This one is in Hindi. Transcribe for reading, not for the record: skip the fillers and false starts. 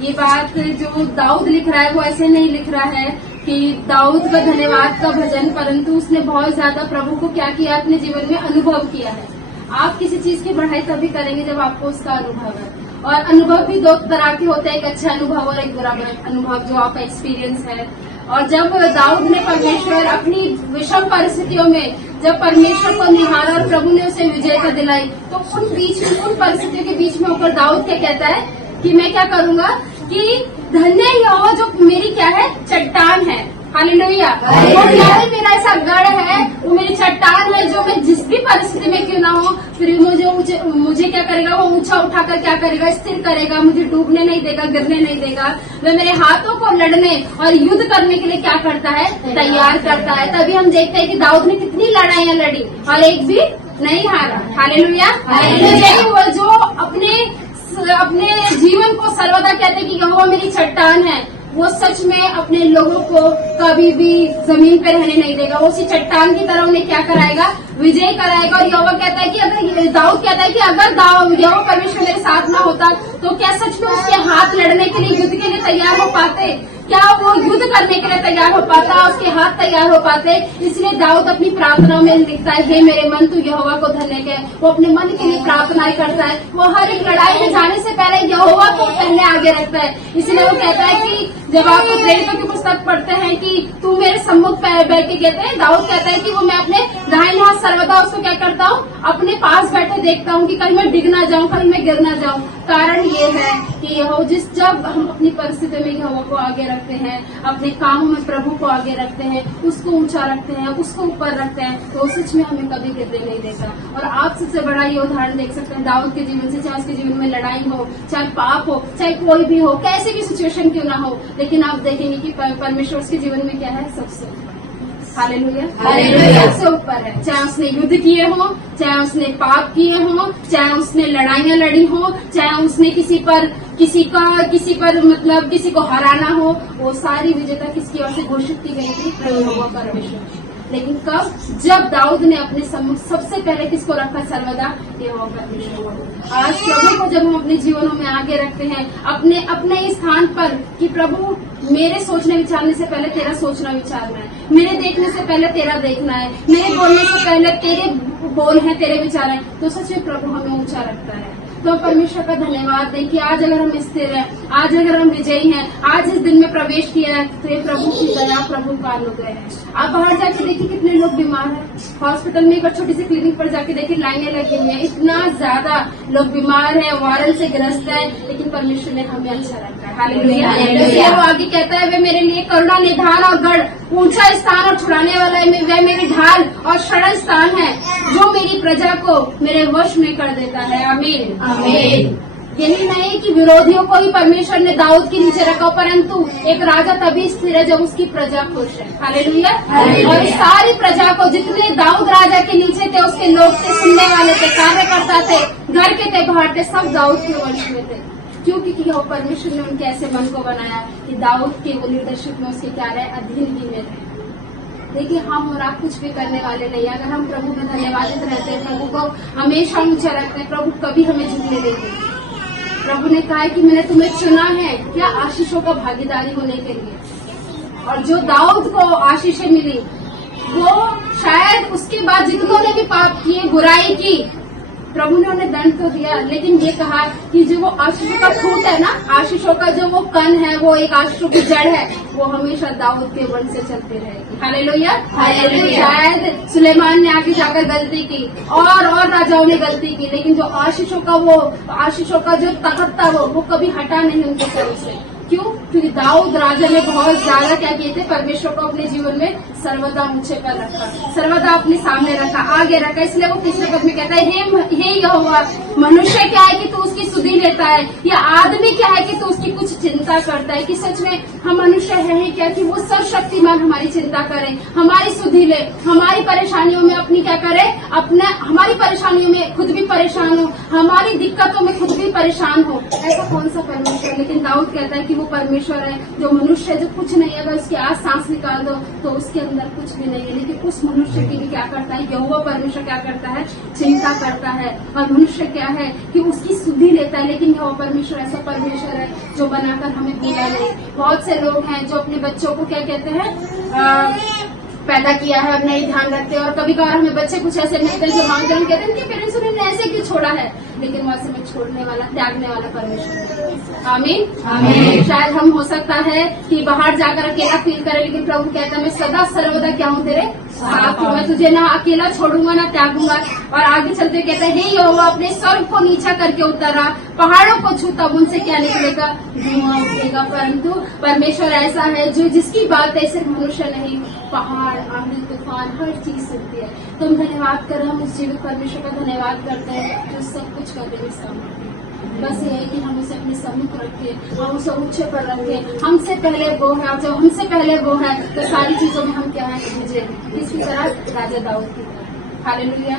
ये बात जो दाऊद लिख रहा है वो ऐसे नहीं लिख रहा है कि दाऊद का धन्यवाद का भजन, परंतु उसने बहुत ज्यादा प्रभु को क्या किया, अपने जीवन में अनुभव किया है। आप किसी चीज की बढ़ाई तभी करेंगे जब आपको उसका अनुभव है। और अनुभव भी दो तरह के होते हैं, एक अच्छा अनुभव और एक बुरा अनुभव जो आपका एक्सपीरियंस है। और जब दाऊद ने परमेश्वर अपनी विषम परिस्थितियों में जब परमेश्वर को निहारा और प्रभु ने उसे विजयता दिलाई, तो उन परिस्थितियों के बीच में होकर दाऊद क्या कहता है कि मैं क्या करूंगा कि धन्य यहोवा जो मेरी क्या है, चट्टान है। हालेलुया। वो क्या है, मेरा ऐसा गढ़ है, वो मेरी चट्टान है जो मैं जिस भी परिस्थिति में क्यों ना हो, फिर मुझे क्या करेगा, वो ऊंचा उठाकर क्या करेगा, स्थिर करेगा, मुझे डूबने नहीं देगा, गिरने नहीं देगा। वह मेरे हाथों को लड़ने और युद्ध करने के लिए क्या करता है, तैयार करता है। तभी हम देखते हैं कि दाऊद ने कितनी लड़ाइयां लड़ी और एक भी नहीं हारा। हालेलुया। वो जो अपने जीवन को सर्वदा कहते हैं कि यहोवा मेरी चट्टान है, वो सच में अपने लोगों को कभी भी जमीन पे रहने नहीं देगा। वो उसी चट्टान की तरह उन्हें क्या कराएगा, विजय कराएगा। और यहोवा कहता है कि अगर दाऊद कहता है कि अगर यहोवा परमेश्वर मेरे साथ ना होता तो क्या सच में उसके हाथ लड़ने के लिए, युद्ध के लिए तैयार हो पाते? क्या वो युद्ध करने के लिए तैयार हो पाता, उसके हाथ तैयार हो पाते? इसलिए दाऊद अपनी प्रार्थनाओं में लिखता है, हे मेरे मन तू यहोवा को धन्य कह। वो अपने मन के लिए प्रार्थनाएं करता है। वो हर एक लड़ाई में जाने से पहले यहोवा को पहले आगे रखता है। इसलिए वो कहता है कि जब आप प्रेरितों की पुस्तक पढ़ते हैं कि तू मेरे सम्मुख बैठ के कहते हैं, दाऊद कहता है कि वो मैं अपने दाहिने हाथ सर्वदा उसको क्या करता हूँ, अपने पास बैठे देखता हूँ कि कहीं मैं डिग ना जाऊँ, कहीं मैं गिर ना जाऊँ। कारण ये है कि जब हम अपनी परिस्थिति में यहोवा को आगे रखते हैं, अपने कामों में प्रभु को आगे रखते हैं, उसको ऊंचा रखते हैं, उसको ऊपर रखते हैं, तो सच में हमें कभी गिरने नहीं देता। और आप सबसे बड़ा ये उदाहरण देख सकते हैं दाऊद के जीवन से, चाहे उसके जीवन में लड़ाई हो, चाहे पाप हो, चाहे कोई भी हो, कैसी भी सिचुएशन क्यों ना हो, लेकिन आप देखेंगे कि परमेश्वर उसके जीवन में क्या है, सबसे हालेलुया, सबसे ऊपर है। चाहे उसने युद्ध किए हो, चाहे उसने पाप किए हो, चाहे उसने लड़ाइयां लड़ी हो, चाहे उसने किसी पर मतलब किसी को हराना हो, वो सारी विजेता किसकी ओर से घोषित की गई थी, यहोवा परमेश्वर। लेकिन कब, जब दाऊद ने अपने सम्मुख सबसे पहले किसको रखा, सर्वदा यहोवा परमेश्वर। आज प्रभु को जब हम अपने जीवनों में आगे रखते हैं, अपने इस स्थान पर कि प्रभु मेरे सोचने विचारने से पहले तेरा सोचना विचारना है, मेरे देखने से पहले तेरा देखना है, मेरे बोलने से पहले तेरे बोल हैं, तेरे विचार हैं, तो सच में प्रभु हमें ऊंचा रखता है। तो परमेश्वर का धन्यवाद दें कि आज अगर हम स्थिर हैं, आज अगर हम विजयी हैं, आज इस दिन में प्रवेश किया है, तो ये प्रभु की दया, प्रभु का अनुग्रह है। आप बाहर जाके देखिए कितने लोग बीमार हैं, हॉस्पिटल में एक छोटी सी क्लिनिक पर जाके देखिए लाइनें लगी हुई है, इतना ज्यादा लोग बीमार हैं, वायरल से ग्रस्त है, लेकिन परमेश्वर ने हमें अच्छा रखा है। हालेलुया। वो आगे कहता है, वे मेरे लिए करुणा निधान और गढ़, ऊंचा स्थान और छुड़ाने वाला है, वह मेरी ढाल और शरण स्थान है, जो मेरी प्रजा को मेरे वश में कर देता है। आमीन। आमीन। यही नहीं कि विरोधियों को ही परमेश्वर ने दाऊद के नीचे रखा, परंतु एक राजा तभी स्थिर है जब उसकी प्रजा खुश है। हालेलुया। और सारी प्रजा को, जितने दाऊद राजा के नीचे थे, उसके लोग थे, सुनने वाले थे, कार्यकर्ता थे, घर के थे, बाहर थे, सब दाऊद के वंश में थे। क्योंकि परमेश्वर ने उनके ऐसे मन को बनाया कि दाऊद के वो लीडरशिप में उसके क्या रहे, अधीनगी में रहे। देखिए, हम और आप कुछ भी करने वाले नहीं। अगर हम प्रभु में धन्यवादित रहते हैं, प्रभु को हमेशा ऊंचा रखते हैं, प्रभु कभी हमें झुकने देंगे। प्रभु ने कहा है कि मैंने तुम्हें चुना है क्या, आशीषों का भागीदारी होने के लिए। और जो दाऊद को आशीषें मिली, वो शायद उसके बाद जितनों ने भी पाप किए, बुराई की, प्रभु ने उन्हें दंड तो दिया, लेकिन ये कहा कि जो वो आशीषों का फूट है ना, आशीषों का जो वो कण है, वो एक आशीषों की जड़ है, वो हमेशा दाऊद के वंश से चलते रहेगी। हालेलुया। शायद सुलेमान ने आगे जाकर गलती की और राजाओं ने गलती की, लेकिन जो आशीषों का जो तख्त था वो कभी हटा नहीं उनके सर से। क्यों? क्योंकि दाऊद राजा ने बहुत ज्यादा क्या किए थे, परमेश्वर को अपने जीवन में सर्वदा ऊंचे पर रखा, सर्वदा अपने सामने रखा, आगे रखा। इसलिए वो तीसरे पद में कहता है, हे यहोवा, मनुष्य क्या है कि तू उसकी सुधि लेता है, या आदमी क्या है कि तू उसकी कुछ चिंता करता है। कि सच में हम मनुष्य है क्या कि वो सर्वशक्तिमान हमारी चिंता करे, हमारी सुधि ले, हमारी परेशानियों में अपनी क्या करे, हमारी परेशानियों में खुद भी परेशान हो, हमारी दिक्कतों में खुद भी परेशान हो। ऐसा कौन सा परमेश्वर? लेकिन दाऊद कहता है कि वो परमेश्वर है जो मनुष्य जो कुछ नहीं है, अगर उसकी आज सांस निकाल दो तो उसके अंदर कुछ भी नहीं है, लेकिन उस मनुष्य की भी क्या करता है, यहोवा परमेश्वर क्या करता है, चिंता करता है। और मनुष्य क्या है कि उसकी सुधि लेता है, लेकिन यह परमेश्वर ऐसा परमेश्वर है जो बनाकर हमें भूला नहीं। बहुत से लोग हैं जो अपने बच्चों को क्या कहते हैं पैदा किया है और नहीं ध्यान रखते, और कभी कभार हमें बच्चे कुछ ऐसे मिलते हैं जो मांगते हैं, कहते हैं कि पेरेंट्स ने ऐसे क्यों छोड़ा है, लेकिन वैसे में छोड़ने वाला त्यागने वाला परमेश्वर है। आमीन आमीन। शायद हम हो सकता है कि बाहर जाकर अकेला फील करें, लेकिन प्रभु कहता है मैं सदा सर्वदा क्या हूँ तेरे साथ हूँ, मैं तुझे ना अकेला छोड़ूंगा ना त्यागूंगा। और आगे चलते कहते हैं हे यहोवा अपने स्वर्ग को नीचा करके उतरा, पहाड़ों को छू तब उनसे क्या निकलेगा, धुआं उठेगा। परंतु परमेश्वर ऐसा है जो जिसकी बात है सिर्फ मनुष्य नहीं, पहाड़ आंधी तूफान हर चीज सुनती है। तो हम धन्यवाद कर, हम उस जीवित परमेश्वर का धन्यवाद करते हैं जो सब कुछ करने में समर्थ है। बस ये है कि हम उसे अपने सम्मुख रखें, हम उसे ऊंचे पर रखें। हमसे पहले वो है, और जब हमसे पहले वो है तो सारी चीजों में हम क्या है, मुझे किसकी तरह, राजा दाऊद की तरह। हालेलुया।